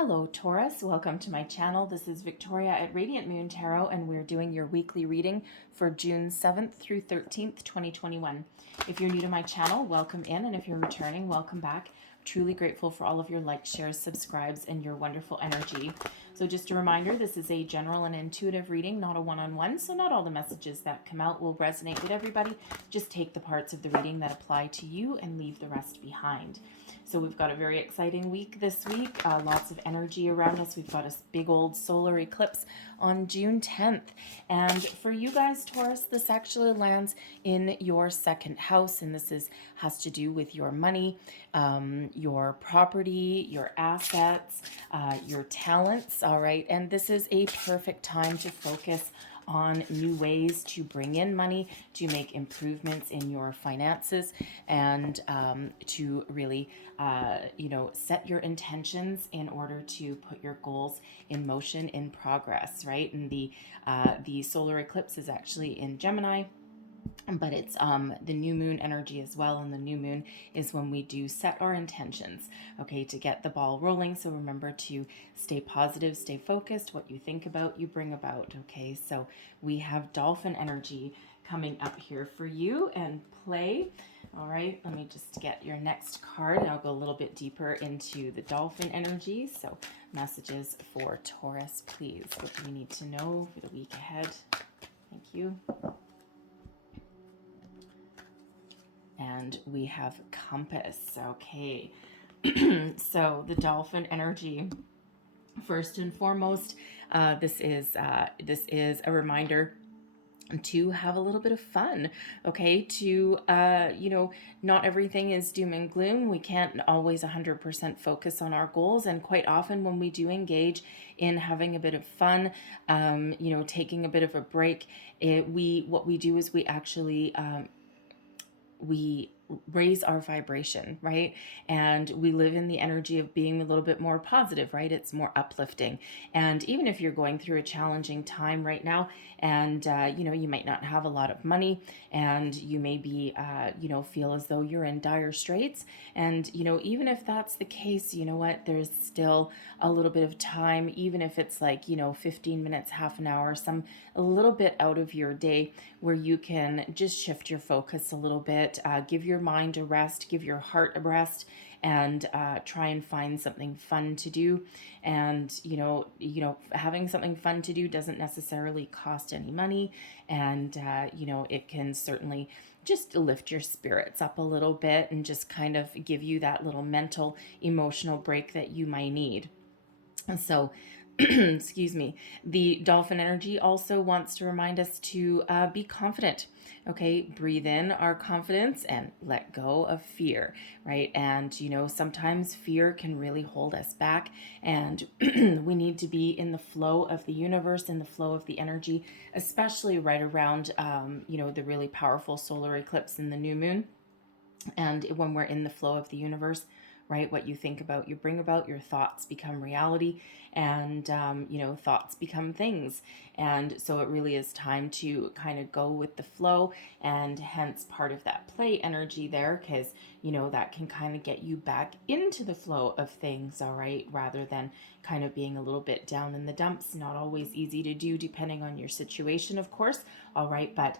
Hello Taurus, welcome to my channel. This is Victoria at Radiant Moon Tarot and we're doing your weekly reading for June 7th through 13th, 2021. If you're new to my channel, welcome in, and if you're returning, welcome back. Truly grateful for all of your likes, shares, subscribes, and your wonderful energy. So just a reminder, this is a general and intuitive reading, not a one-on-one, so not all the messages that come out will resonate with everybody. Just take the parts of the reading that apply to you and leave the rest behind. So we've got a very exciting week this week, lots of energy around us. We've got a big old solar eclipse on June 10th. And for you guys, Taurus, this actually lands in your second house. And this has to do with your money, your property, your assets, your talents, all right? And this is a perfect time to focus on new ways to bring in money, to make improvements in your finances, and to really, set your intentions in order to put your goals in motion, in progress, right? And the solar eclipse is actually in Gemini, but it's the new moon energy as well, and the new moon is when we do set our intentions, okay, to get the ball rolling. So remember to stay positive, stay focused. What you think about, you bring about, okay? So we have dolphin energy coming up here for you and play. All right, let me just get your next card and I'll go a little bit deeper into the dolphin energy. So messages for Taurus, please. What do you need to know for the week ahead? Thank you. And we have compass. Okay. So the dolphin energy, first and foremost, this is a reminder to have a little bit of fun, okay? To, not everything is doom and gloom. We can't always 100% focus on our goals. And quite often when we do engage in having a bit of fun, taking a bit of a break, what we do is we actually, we raise our vibration, right? And we live in the energy of being a little bit more positive, right? It's more uplifting. And even if you're going through a challenging time right now, and you might not have a lot of money, and you may be feel as though you're in dire straits, and even if that's the case, you know what, there's still a little bit of time, even if it's like 15 minutes, half an hour, a little bit out of your day where you can just shift your focus a little bit, give your mind a rest, give your heart a rest, and try and find something fun to do. And having something fun to do doesn't necessarily cost any money, and it can certainly just lift your spirits up a little bit and just kind of give you that little mental, emotional break that you might need. And so excuse me, the dolphin energy also wants to remind us to be confident. Okay, breathe in our confidence and let go of fear, right? And sometimes fear can really hold us back, and we need to be in the flow of the universe, in the flow of the energy, especially right around the really powerful solar eclipse and the new moon. And when we're in the flow of the universe, right, what you think about, you bring about. Your thoughts become reality, and thoughts become things. And so it really is time to kind of go with the flow, and hence part of that play energy there, because that can kind of get you back into the flow of things, all right, rather than kind of being a little bit down in the dumps. Not always easy to do depending on your situation, of course, all right, but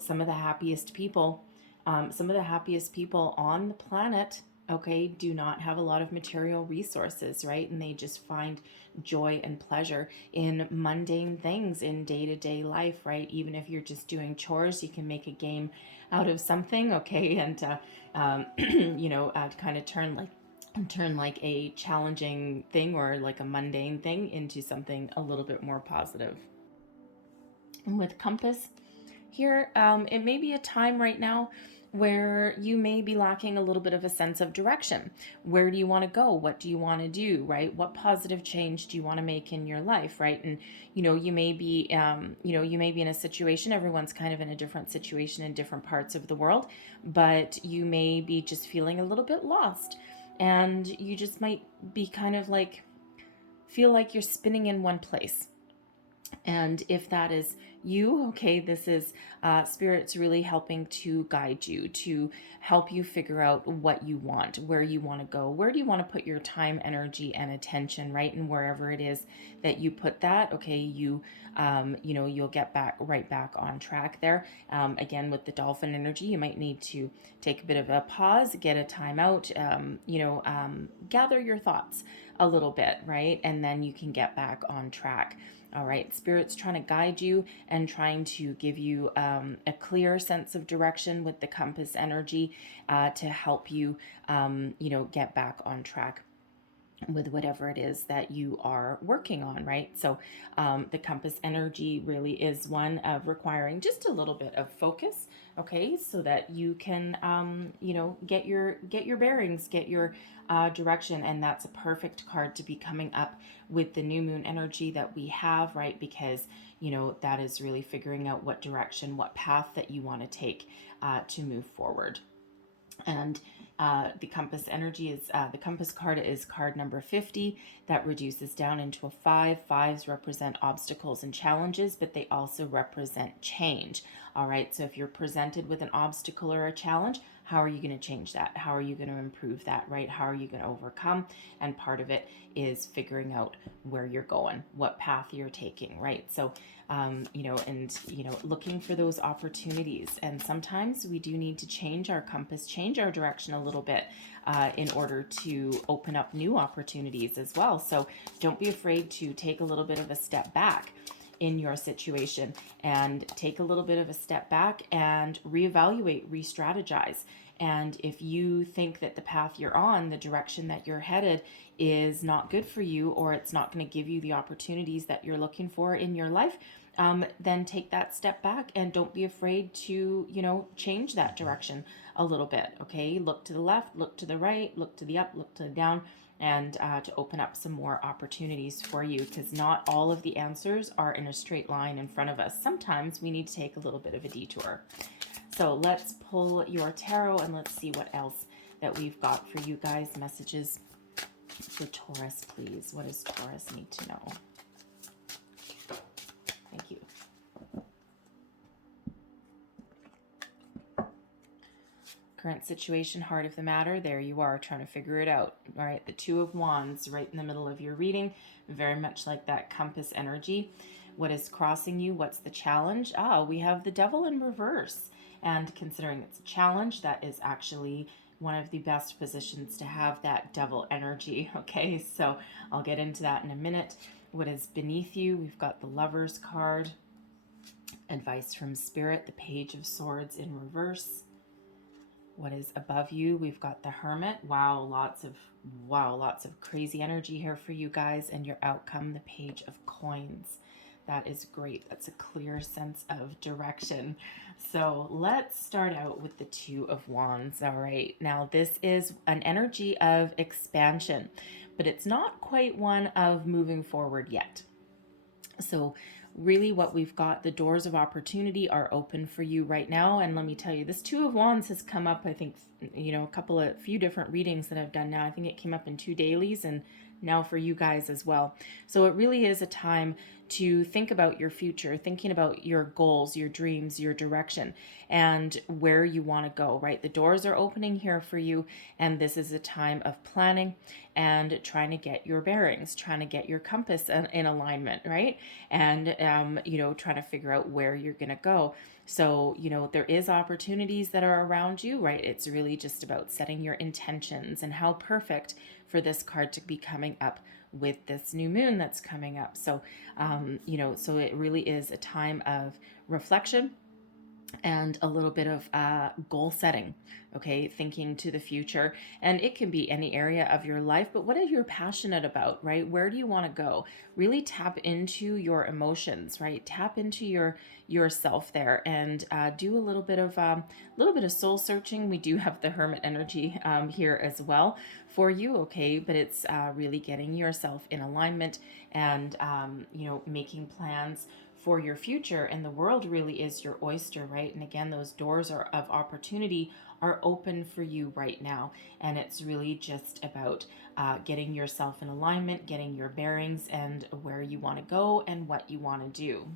some of the happiest people on the planet, okay, do not have a lot of material resources, right? And they just find joy and pleasure in mundane things in day-to-day life, right? Even if you're just doing chores, you can make a game out of something, okay? And kind of turn like a challenging thing or like a mundane thing into something a little bit more positive. And with compass here, it may be a time right now where you may be lacking a little bit of a sense of direction. Where do you want to go? What do you want to do, right? What positive change do you want to make in your life, right? And you may be in a situation, everyone's kind of in a different situation in different parts of the world, but you may be just feeling a little bit lost, and you just might be kind of like feel like you're spinning in one place. And if that is you, okay, this is Spirit's really helping to guide you, to help you figure out what you want, where you want to go, where do you want to put your time, energy, and attention, right? And wherever it is that you put that, okay, you'll get right back on track there. Again, with the dolphin energy, you might need to take a bit of a pause, get a time out, gather your thoughts a little bit, right? And then you can get back on track. All right, Spirit's trying to guide you and trying to give you a clear sense of direction with the compass energy to help you, get back on track with whatever it is that you are working on, right? So the compass energy really is one of requiring just a little bit of focus, okay, so that you can, get your bearings, get your direction, and that's a perfect card to be coming up with the new moon energy that we have, right? Because that is really figuring out what direction, what path that you want to take to move forward. And the compass energy is the compass card is card number 50. That reduces down into a 5. Fives represent obstacles and challenges, but they also represent change. All right, so if you're presented with an obstacle or a challenge, how are you going to change that? How are you going to improve that, right? How are you going to overcome? And part of it is figuring out where you're going, what path you're taking, right? So looking for those opportunities. And sometimes we do need to change our compass, change our direction a little bit in order to open up new opportunities as well. So don't be afraid to take a little bit of a step back in your situation and take a little bit of a step back and reevaluate, re-strategize. And if you think that the path you're on, the direction that you're headed is not good for you, or it's not going to give you the opportunities that you're looking for in your life, then take that step back and don't be afraid to, change that direction a little bit. Okay. Look to the left, look to the right, look to the up, look to the down, and to open up some more opportunities for you, because not all of the answers are in a straight line in front of us. Sometimes we need to take a little bit of a detour. So let's pull your tarot and let's see what else that we've got for you guys. Messages for Taurus, please. What does Taurus need to know? Thank you. Current situation, heart of the matter. There you are, trying to figure it out. All right, the Two of Wands right in the middle of your reading, very much like that compass energy. What is crossing you? What's the challenge? We have the Devil in reverse. And considering it's a challenge, that is actually one of the best positions to have that Devil energy. Okay, so I'll get into that in a minute. What is beneath you? We've got the Lover's card. Advice from Spirit, the Page of Swords in reverse. What is above you? We've got the Hermit. Wow, lots of crazy energy here for you guys. And your outcome, the Page of Coins. That is great. That's a clear sense of direction. So let's start out with the Two of Wands. All right. Now, this is an energy of expansion, but it's not quite one of moving forward yet. So really what we've got, the doors of opportunity are open for you right now. And let me tell you, this Two of Wands has come up, I think, a few different readings that I've done now. I think it came up in 2 dailies and now for you guys as well. So it really is a time to think about your future, thinking about your goals, your dreams, your direction, and where you want to go, right? The doors are opening here for you, and this is a time of planning and trying to get your bearings, trying to get your compass in alignment, right? And, trying to figure out where you're going to go. So, there is opportunities that are around you, right? It's really just about setting your intentions, and how perfect for this card to be coming up with this new moon that's coming up. So, so it really is a time of reflection and a little bit of goal setting, okay, thinking to the future. And it can be any area of your life, but what are you passionate about, right? Where do you want to go? Really tap into your emotions, right? Tap into yourself there, and do a little bit of soul searching. We do have the Hermit energy here as well for you, okay, but it's really getting yourself in alignment and making plans for your future. And the world really is your oyster, right? And again, those doors of opportunity are open for you right now. And it's really just about getting yourself in alignment, getting your bearings and where you want to go and what you want to do.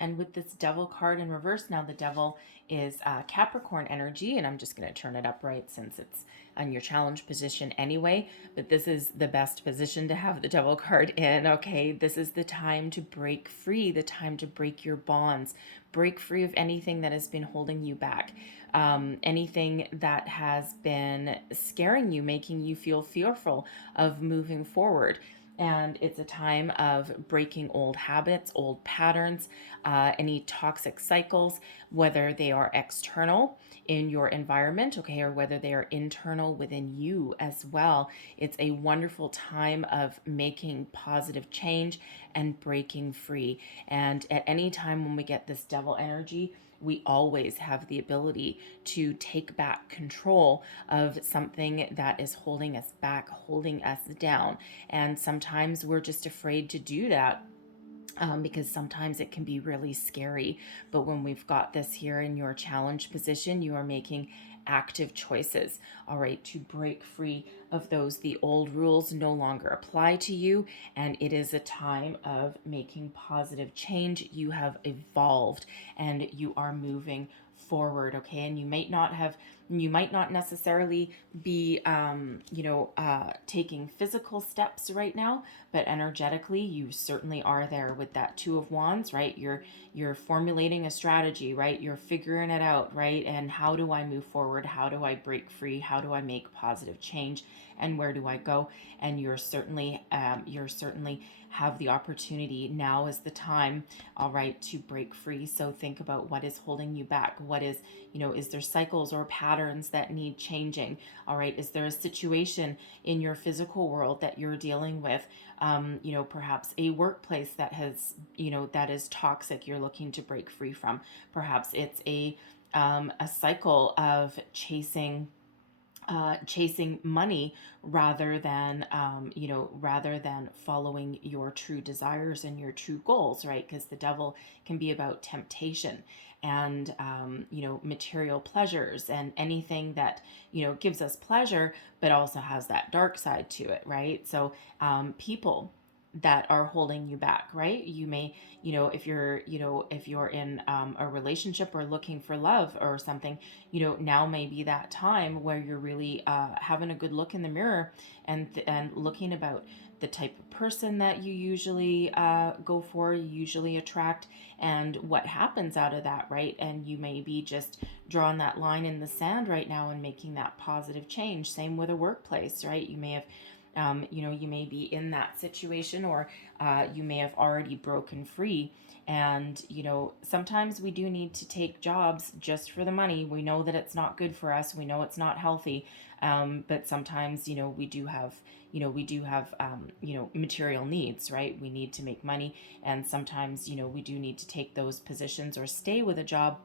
And with this devil card in reverse, now the devil is Capricorn energy, and I'm just going to turn it upright since it's on your challenge position anyway, but this is the best position to have the devil card in, okay? This is the time to break free, the time to break your bonds, break free of anything that has been holding you back, anything that has been scaring you, making you feel fearful of moving forward. And it's a time of breaking old habits, old patterns, any toxic cycles, whether they are external in your environment, okay, or whether they are internal within you as well. It's a wonderful time of making positive change and breaking free. And at any time when we get this devil energy, we always have the ability to take back control of something that is holding us back, holding us down. And sometimes we're just afraid to do that. Because sometimes it can be really scary. But when we've got this here in your challenge position, you are making active choices, all right, to break free of those. The old rules no longer apply to you, and it is a time of making positive change. You have evolved and you are moving forward, okay? And you might not necessarily be taking physical steps right now, but energetically you certainly are there with that Two of Wands, right? You're formulating a strategy, right? You're figuring it out, right? And how do I move forward? How do I break free? How do I make positive change? And where do I go? And you're certainly have the opportunity. Now is the time, all right, to break free. So think about what is holding you back. What is, is there cycles or patterns that need changing? All right, is there a situation in your physical world that you're dealing with? Perhaps a workplace that has, that is toxic, you're looking to break free from. Perhaps it's a cycle of chasing money rather than following your true desires and your true goals, right? Because the devil can be about temptation and material pleasures and anything that gives us pleasure but also has that dark side to it, right? So people that are holding you back, right? You may, if you're in a relationship or looking for love or something, now may be that time where you're really having a good look in the mirror and looking about the type of person that you usually go for, you usually attract, and what happens out of that, right? And you may be just drawing that line in the sand right now and making that positive change. Same with a workplace, right? You may have you may be in that situation, or you may have already broken free. And, sometimes we do need to take jobs just for the money. We know that it's not good for us. We know it's not healthy. But sometimes, we do have, material needs, right? We need to make money. And sometimes, we do need to take those positions or stay with a job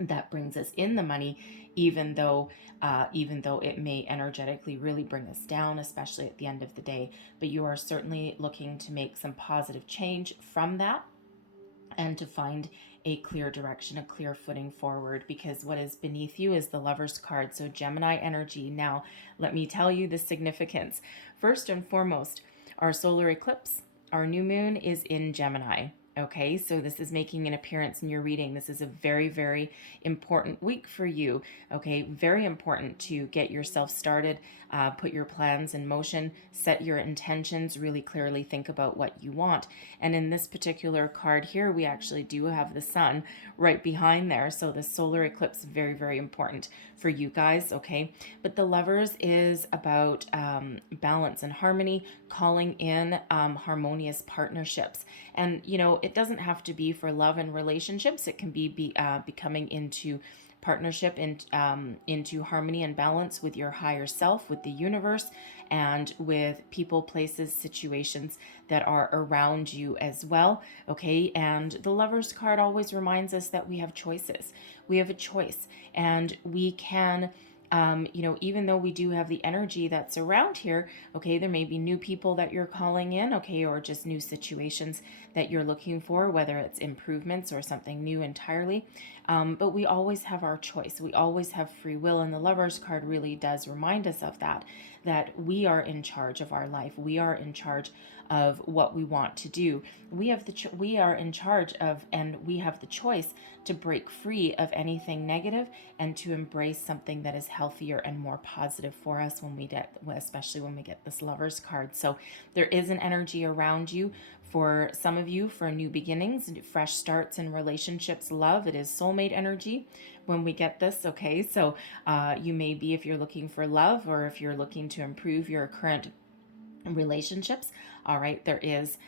that brings us in the money, even though it may energetically really bring us down, especially at the end of the day. But you are certainly looking to make some positive change from that and to find a clear direction, a clear footing forward, because what is beneath you is the Lover's card. So Gemini energy. Now, let me tell you the significance. First and foremost, our solar eclipse, our new moon is in Gemini. Okay, so this is making an appearance in your reading. This is a very, very important week for you. Okay, very important to get yourself started, put your plans in motion, set your intentions, really clearly think about what you want. And in this particular card here, we actually do have the sun right behind there. So the solar eclipse is very, very important for you guys. Okay, but the Lovers is about balance and harmony, calling in harmonious partnerships. And, it doesn't have to be for love and relationships. It can be becoming into partnership and into harmony and balance with your higher self, with the universe, and with people, places, situations that are around you as well. Okay. And the Lover's card always reminds us that we have choices. We have a choice, and we can even though we do have the energy that's around here, okay, there may be new people that you're calling in, okay, or just new situations that you're looking for, whether it's improvements or something new entirely. But we always have our choice. We always have free will. And the Lover's card really does remind us of that, that we are in charge of our life. We are in charge of what we want to do. We are in charge of, and we have the choice to break free of anything negative and to embrace something that is healthier and more positive for us when we get, especially when we get this Lover's card. So there is an energy around you for some of you for new beginnings, fresh starts in relationships, love. It is soulmate energy when we get this, okay? So you may be, if you're looking for love or if you're looking to improve your current relationships, all right, there is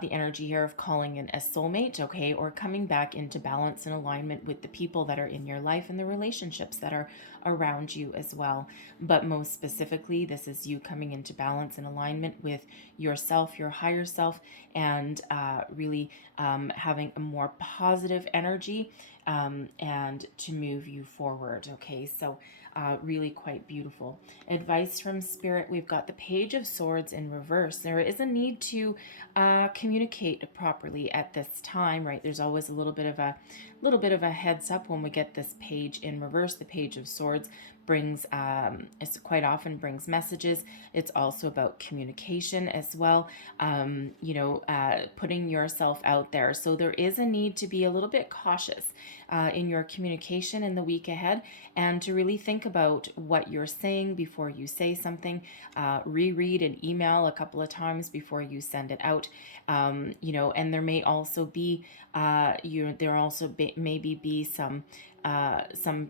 the energy here of calling in a soulmate, okay, or coming back into balance and alignment with the people that are in your life and the relationships that are around you as well. But most specifically, this is you coming into balance and alignment with yourself, your higher self, and really having a more positive energy and to move you forward, okay? So really quite beautiful. Advice from Spirit, we've got the Page of Swords in reverse. There is a need to communicate properly at this time, right? There's always a little bit of a heads up when we get this page in reverse. The Page of Swords brings it's quite often brings messages. It's also about communication as well, putting yourself out there. So there is a need to be a little bit cautious in your communication in the week ahead, and to really think about what you're saying before you say something. Reread an email a couple of times before you send it out. And there may also be maybe be some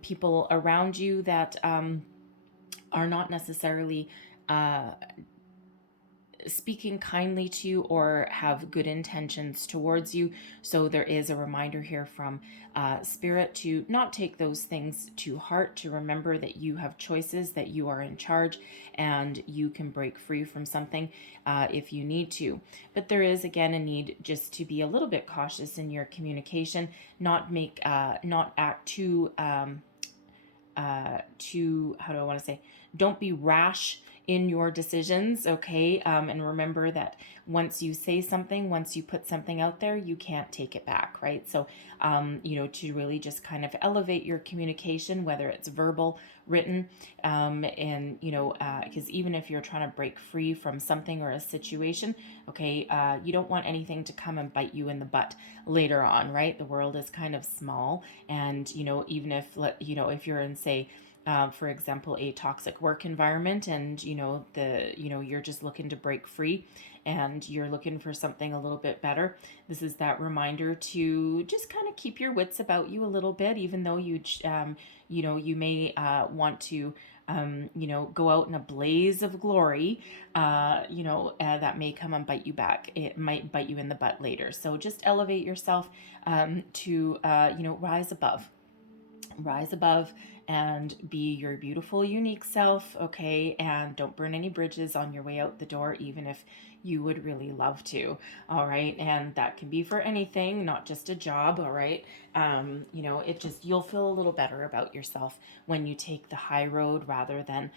people around you that are not necessarily speaking kindly to you or have good intentions towards you. So there is a reminder here from Spirit to not take those things to heart, to remember that you have choices, that you are in charge, and you can break free from something if you need to. But there is, again, a need just to be a little bit cautious in your communication, not act too, how do I want to say, don't be rash in your decisions, okay? And remember that once you say something, once you put something out there, you can't take it back, right? So, to really just kind of elevate your communication, whether it's verbal, written, because even if you're trying to break free from something or a situation, okay, you don't want anything to come and bite you in the butt later on, right? The world is kind of small, and, even if you're in, say, for example, a toxic work environment, and you're just looking to break free and you're looking for something a little bit better, this is that reminder to just kind of keep your wits about you a little bit, even though you may want to go out in a blaze of glory, that may come and bite you back. It might bite you in the butt later. So just elevate yourself to rise above and be your beautiful, unique self, okay? And don't burn any bridges on your way out the door, even if you would really love to, all right? And that can be for anything, not just a job, all right? You'll feel a little better about yourself when you take the high road rather than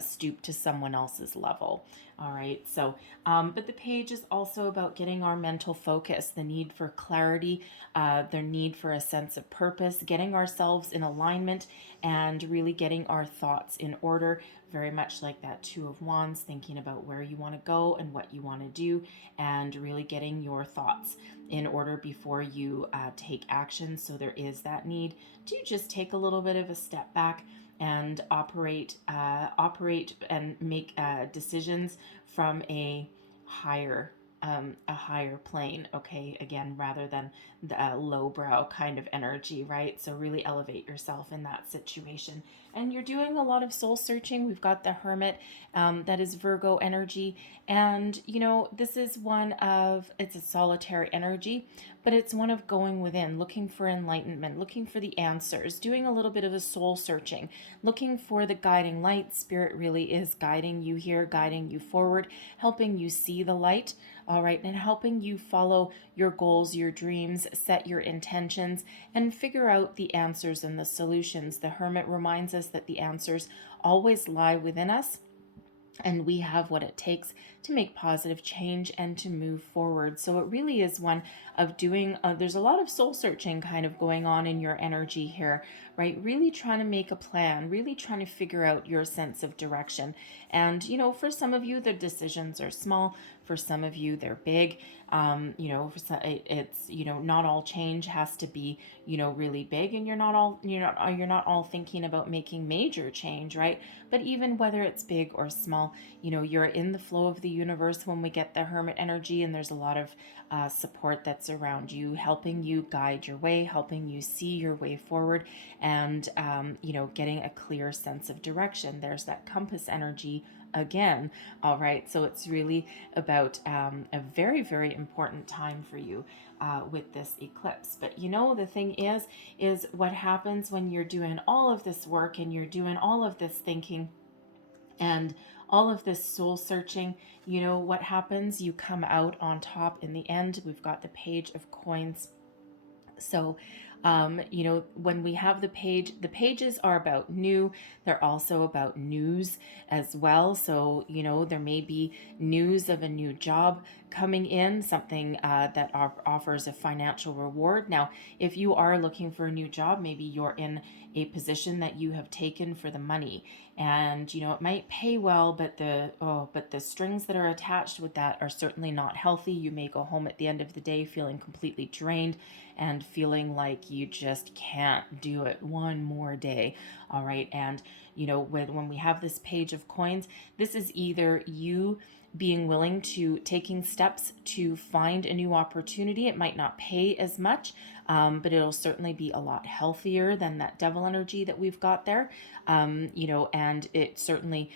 stoop to someone else's level. All right. So, but the page is also about getting our mental focus, the need for clarity, the need for a sense of purpose, getting ourselves in alignment, and really getting our thoughts in order. Very much like that Two of Wands, thinking about where you want to go and what you want to do, and really getting your thoughts in order before you take action. So there is that need to just take a little bit of a step back and operate and make decisions from a higher plane, okay, again, rather than the lowbrow kind of energy, right? So really elevate yourself in that situation. And you're doing a lot of soul searching. We've got the Hermit, that is Virgo energy, and this is it's a solitary energy, but it's one of going within, looking for enlightenment, looking for the answers, doing a little bit of a soul searching, looking for the guiding light. Spirit really is guiding you here, guiding you forward, helping you see the light, all right, and helping you follow your goals, your dreams, set your intentions, and figure out the answers and the solutions. The Hermit reminds us us that the answers always lie within us, and we have what it takes to make positive change and to move forward. So it really is one of doing, there's a lot of soul searching kind of going on in your energy here, right? Really trying to make a plan, really trying to figure out your sense of direction. And, you know, for some of you, the decisions are small. For some of you, they're big. You know, it's, you know, not all change has to be, you know, really big, and you're not all thinking about making major change, right? But even whether it's big or small, you know, you're in the flow of the universe when we get the Hermit energy, and there's a lot of support that's around you, helping you guide your way, helping you see your way forward, and, you know, getting a clear sense of direction. There's that compass energy again. All right. So it's really about a very, very important time for you with this eclipse. But you know, the thing is what happens when you're doing all of this work and you're doing all of this thinking and all of this soul searching, you know what happens? You come out on top in the end. We've got the Page of Coins. So, you know, when we have the pages are about new. They're also about news as well. So, you know, there may be news of a new job coming in, something that offers a financial reward. Now, if you are looking for a new job, maybe you're in a position that you have taken for the money, and you know it might pay well, but the strings that are attached with that are certainly not healthy. You may go home at the end of the day feeling completely drained and feeling like you just can't do it one more day. All right. And you know, when we have this Page of Coins, this is either you being willing to taking steps to find a new opportunity. It might not pay as much, but it'll certainly be a lot healthier than that Devil energy that we've got there. You know, and it certainly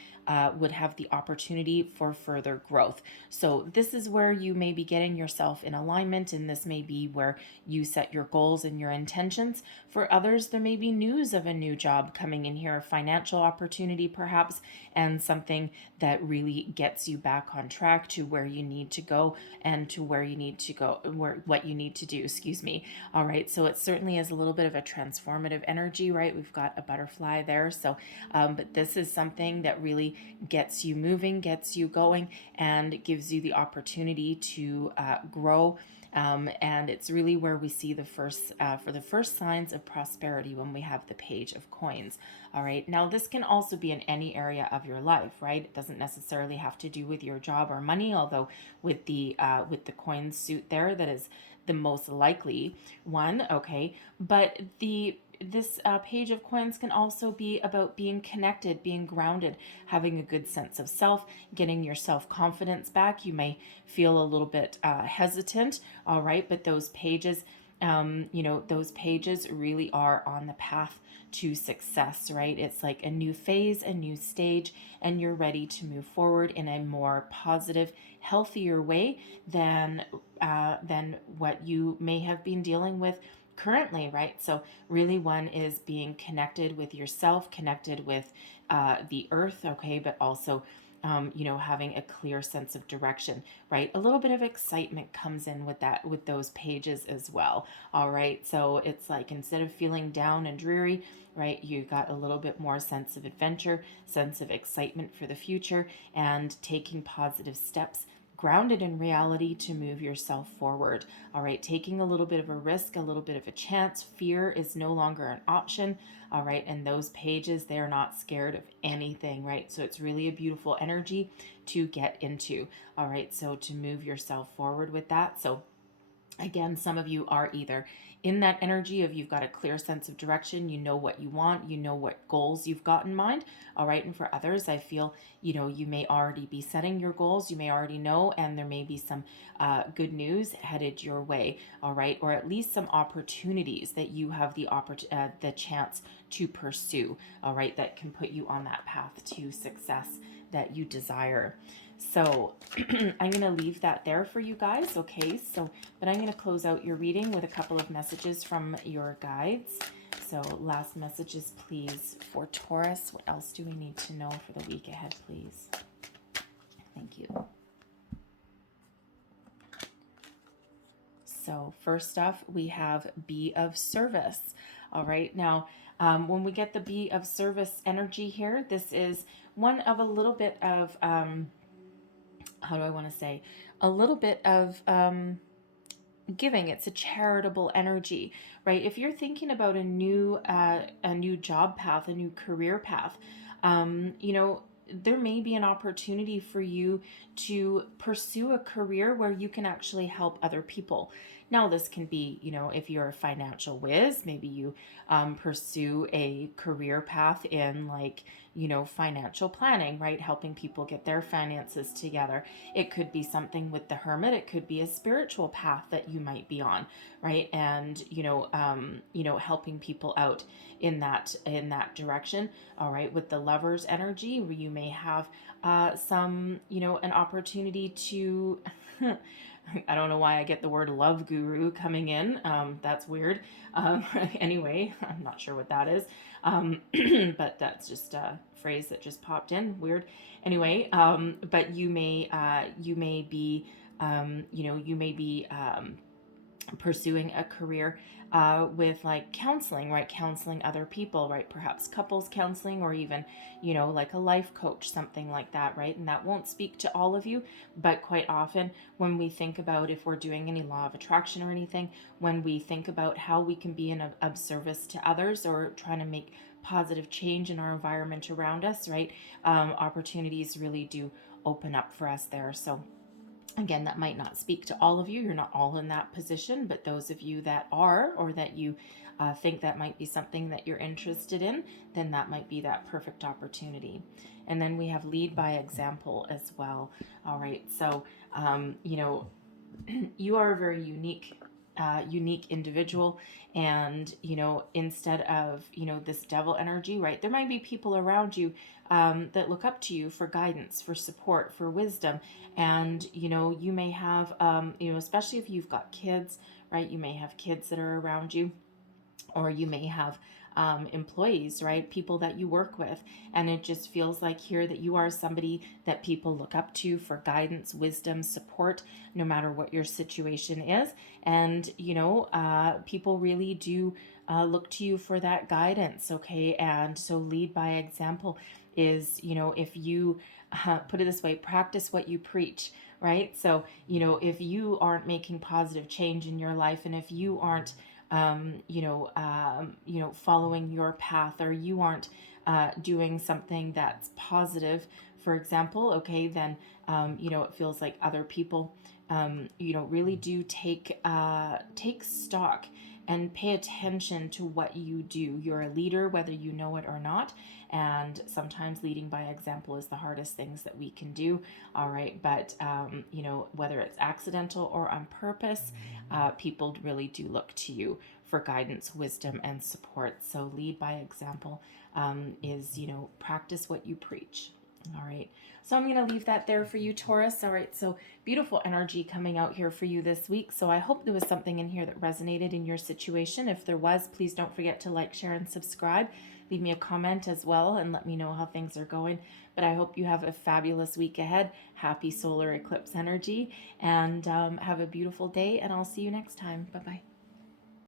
would have the opportunity for further growth. So this is where you may be getting yourself in alignment, and this may be where you set your goals and your intentions. For others, there may be news of a new job coming in here, a financial opportunity perhaps, and something that really gets you back on track to where you need to go and to where you need to go, what you need to do, excuse me. All right, so it certainly is a little bit of a transformative energy, right? We've got a butterfly there. So, but this is something that really gets you moving, gets you going, and gives you the opportunity to grow. And it's really where we see the first signs of prosperity when we have the Page of Coins. All right. Now, this can also be in any area of your life, right? It doesn't necessarily have to do with your job or money, although with the coin suit there, that is the most likely one. Okay. But this Page of Coins can also be about being connected, being grounded, having a good sense of self, getting your self-confidence back. You may feel a little bit hesitant, all right, but those pages, you know, those pages really are on the path to success, right? It's like a new phase, a new stage, and you're ready to move forward in a more positive, healthier way than what you may have been dealing with currently, right? So really one is being connected with yourself, connected with the earth, okay, but also you know, having a clear sense of direction, right? A little bit of excitement comes in with that, with those pages as well. All right. So it's like, instead of feeling down and dreary, right, you got a little bit more sense of adventure, sense of excitement for the future, and taking positive steps grounded in reality to move yourself forward. All right, taking a little bit of a risk, a little bit of a chance. Fear is no longer an option. All right, and those pages, they're not scared of anything, right? So it's really a beautiful energy to get into. All right, so to move yourself forward with that. So again, some of you are either in that energy of you've got a clear sense of direction, you know what you want, you know what goals you've got in mind. All right. And for others, I feel, you know, you may already be setting your goals, you may already know, and there may be some good news headed your way. All right. Or at least some opportunities that you have the chance to pursue. All right. That can put you on that path to success that you desire. So I'm going to leave that there for you guys. Okay. So, but I'm going to close out your reading with a couple of messages from your guides. So last messages, please, for Taurus. What else do we need to know for the week ahead, please? Thank you. So first off, we have be of service. All right. Now, when we get the be of service energy here, this is one of a little bit of, how do I want to say, a little bit of giving. It's a charitable energy, right? If you're thinking about a new job path, a new career path, you know, there may be an opportunity for you to pursue a career where you can actually help other people. Now, this can be, you know, if you're a financial whiz, maybe you pursue a career path in, like, you know, financial planning, right? Helping people get their finances together. It could be something with the hermit. It could be a spiritual path that you might be on, right? And, you know, helping people out in that direction. All right. With the Lover's energy, where you may have some, you know, an opportunity to I don't know why I get the word love guru coming in. That's weird. Anyway, I'm not sure what that is. But that's just a phrase that just popped in. Weird. Anyway, but you may be, you may be pursuing a career with like counseling, right? Counseling other people, right? Perhaps couples counseling, or even, you know, like a life coach, something like that, right? And that won't speak to all of you, but quite often when we think about, if we're doing any law of attraction or anything, when we think about how we can be of service to others, or trying to make positive change in our environment around us, right? Opportunities really do open up for us there. So again, that might not speak to all of you. You're not all in that position, but those of you that are, or that you think that might be something that you're interested in, then that might be that perfect opportunity. And then we have lead by example as well. All right. So, you know, you are a very unique individual, and, you know, instead of, you know, this devil energy, right, there might be people around you that look up to you for guidance, for support, for wisdom. And, you know, you may have, you know, especially if you've got kids, right, you may have kids that are around you, or you may have employees, right? People that you work with. And it just feels like here that you are somebody that people look up to for guidance, wisdom, support, no matter what your situation is. And, you know, people really do look to you for that guidance, okay? And so lead by example is, you know, if you put it this way, practice what you preach, right? So, you know, if you aren't making positive change in your life, and if you aren't following your path, or you aren't doing something that's positive, for example, okay, then, you know, it feels like other people, you know, really do take stock and pay attention to what you do. You're a leader, whether you know it or not. And sometimes leading by example is the hardest things that we can do. All right. But, you know, whether it's accidental or on purpose, people really do look to you for guidance, wisdom, and support. So lead by example is, you know, practice what you preach. All right. So I'm going to leave that there for you, Taurus. All right. So beautiful energy coming out here for you this week. So I hope there was something in here that resonated in your situation. If there was, please don't forget to like, share, and subscribe. Leave me a comment as well and let me know how things are going. But I hope you have a fabulous week ahead. Happy solar eclipse energy, and have a beautiful day. And I'll see you next time. Bye-bye.